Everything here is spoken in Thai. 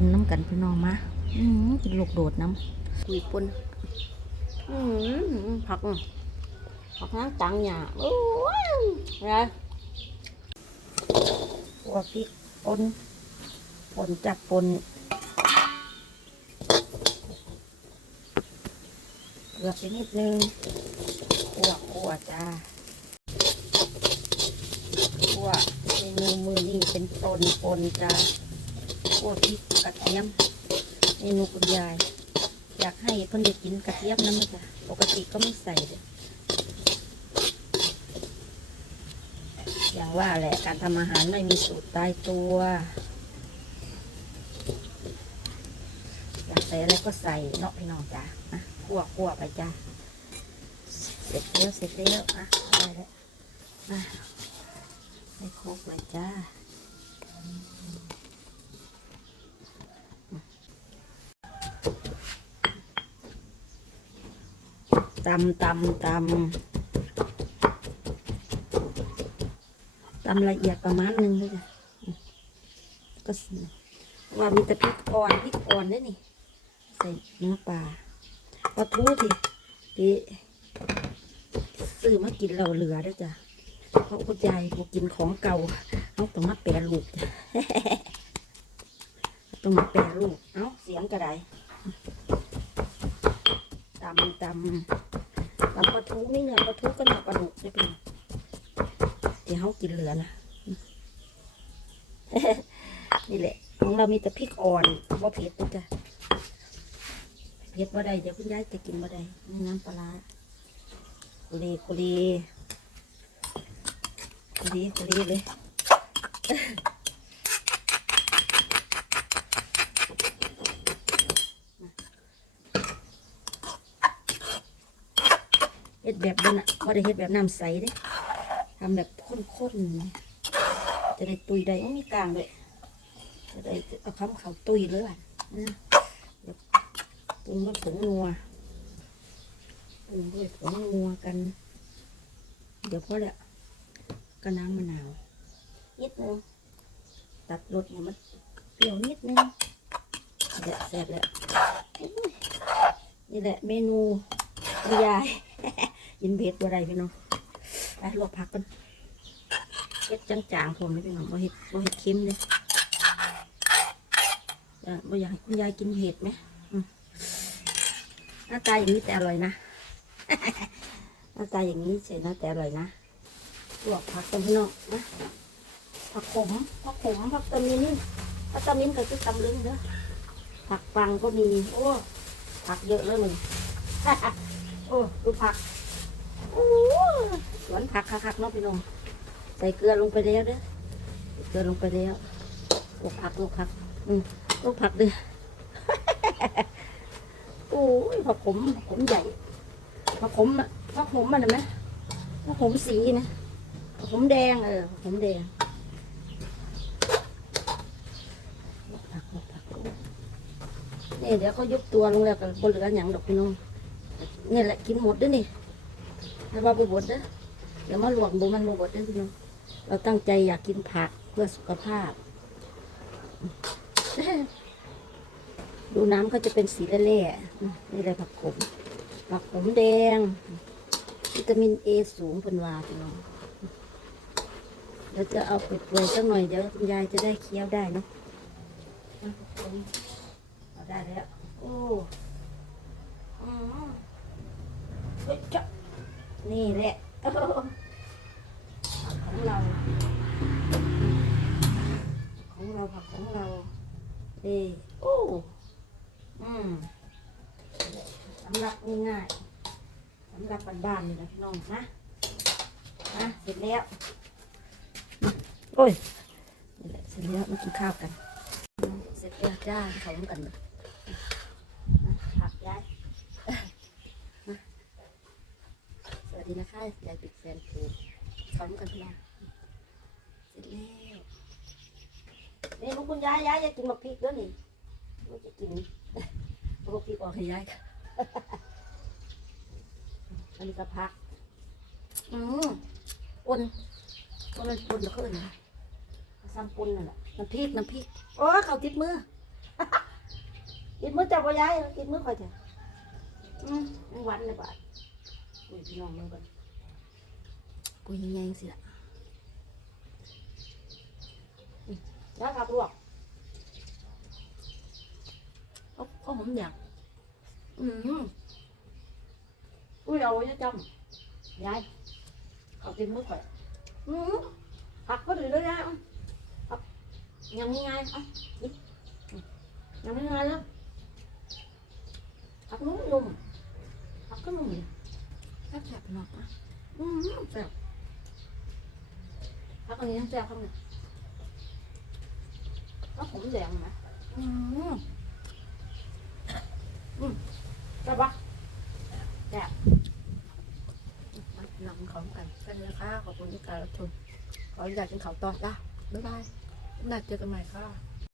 นน้ำกันพี่น้องมาอืมกินลูกโดดน้ำกุยปนอืมผักผักน้ำตังหยาโอ้ยอะไรหัวพริกปนปนจับปนเกลือไปนิดนึงขั่วขั่วจ้าขั่วเมนูมือนี่เป็นปนปนจ้า ขั่วพริกกระเทียมเมนูคุณยาย อยากให้เพิ่นได้กินกระเทียมน้ำมันจ้ะปกติก็ไม่ใส่เลยอย่างว่าแหละการทำอาหารไม่มีสูตรตายตัวอยากใส่อะไรก็ใส่เนาะพี่น้องจ้ะนะคั่วคั่วไปจ้ะเสร็จแล้วเสร็จแล้วอะได้แล้วอะให้ครบเลยจ้า ตำตำตำตำละเอียดประมาณหนึงเลยจ้ะก็ว่ามีแต่พริกอ่อนพริกอ่อนด้วยนี่ ใส่เนื้อปลาปลาทูที่ที่ซื้อมากินเราเหลือด้วยจ้ะเพราะคุณยายบกินของเก่าเอาต้องมาแปรรูปจ้ะต้องมาแปรรูปเอ้าเสียงกระได ตำตำกับปลาทูไม่เหนื่อยปลาทูก็หนักปลาดุกได้เป็นเดี๋ยวเขากินเหลือนะนี่แหละ ของเรามีแต่พริกอ่อนว่าเผ็ดนะจ๊ะเผ็ดว่าใดเดี๋ยวคุณยายจะกินว่าใดนี่น้ำปลาร้าคุรีคุรีคุรีคุรีเลย เฮ็ดแบบนั้นอะว่าได้เฮ็ดแบบน้ำใสเด้ทำแบบข้นๆนะจะได้ตุยได้ไม่มีกลางเลยจะได้เอาคำเขาตุยเลยว่ะนะเดี๋ยวปรุงด้วยผงนัวปรุงด้วยผงนัวกัน เดี๋ยวพอแล้วก็น้ำมะนาวนิดนึงตัดรสเนี่ยมันเปรี้ยวนิดนึงเดี๋ยวแซ่บแล้วอุ้ยนี่แหละเมนูคุณยาย ยินเผ็ดบ่ได้พี่น้องไปลวกผักกันเฮ็ดจางๆผมเลยพี่น้องบ่เฮ็ดบ่เฮ็ดเค็มเลยอะบ่อยากให้คุณยายกินเผ็ดไหมอืมหน้าตาอย่างนี้แต่อร่อยนะหน้าตาอย่างนี้เฉยนะแต่อร่อยนะลวกผักกันพี่น้องนะผักขมผักขมผักตะมินผักตะมินก็คือตำลึงเด้อผักฟังก็มี โอ้ผักเยอะเลยมึงโอ้ดูผัก โอ้สวนผักคักๆเนาะพี่น้องใส่เกลือลงไปแล้วเด้อเกลือลงไปแล้วลูกผักลูกผัก อืมลูกผักเด้อโอ้ยผักขมผักขมใหญ่ผักขมอะผักขมมันเห็นไหมผักขมสีนะผักขมแดงเออผักขมแดงลูกผักลูกผักนี่เดี๋ยวเขายกตัวลงแล้วกันบนเหลืออย่างดอกพี่น้องนี่แหละกินหมดด้วยนี่ ถ้าว่าบวชเด้อเดี๋ยวมาหลวงบุมันบวชเด้อพี่น้องเราตั้งใจอยากกินผักเพื่อสุขภาพ ดูน้ำเขาจะเป็นสีแร่ๆนี่เลยผักขมผักขมแดง วิตามินเอสูงเป็นว่าพี่น้องเดี๋ยวจะเอาไปเปื่อยสักหน่อยเดี๋ยวคุณยายจะได้เคี้ยวได้เนาะเอาได้แล้ว โอ้ อืมเฮ้ยจ๊ะ นี่แหละโอ้โหผักของเรา ของเราผักของเราเอโอ้อืมสำหรับง่ายๆสำหรับบ้านๆนี่นะพี่น้องนะนะเสร็จแล้วโอ้ยนี่แหละเสร็จแล้วมากินข้าวกัน เสร็จแล้วจ้าเขากันนะผักย้าย ส วัสดีนะคะยายปิดแฟนเพจพร้อมกันพี่น้องเสร็จแล้วนี่ลูกคุณยายยายอยากกินมะพริกด้วยนี่ลูกจะกินมะพริกออกให้ยายค่ะอันนี้ก็พัก อืมปุ่นก็มันปุ่นแล้วก็อื่นนะซ้ำปุ่นนั่นแหละน้ำพริกน้ำพริกโอ้เขาติดมือกินมือจับว่าย้ายกินมือคอยเถอะอืมหวันเลยบาด อุ้ยพี่น้องมึงก่อนกูยังไงสิล่ะอืมย้ายครับลวกเขาเขาหอมอย่างอืมอุ้ยเอาไว้จะจำย้ายเขากินมื้อข่อยอืมผักก็ดีด้วยนะผักยังมีไงอะนี่อืมยังมีไงแล้วผักนุ่มนุ่มผักก็นุ่ม เลยแซ่บแซ่บๆเนาะอะอืมแซ่บผักอันนี้ยังแซ่บครับเนี่ยผักผมแดงไหมอืมอืมแซ่บปะแซ่บมาหนังของกันกันนะคะขอบคุณที่การรับชมขออนุญาตกินข้าวต่อละบ๊ายบายนัดเจอกันใหม่ค่ะ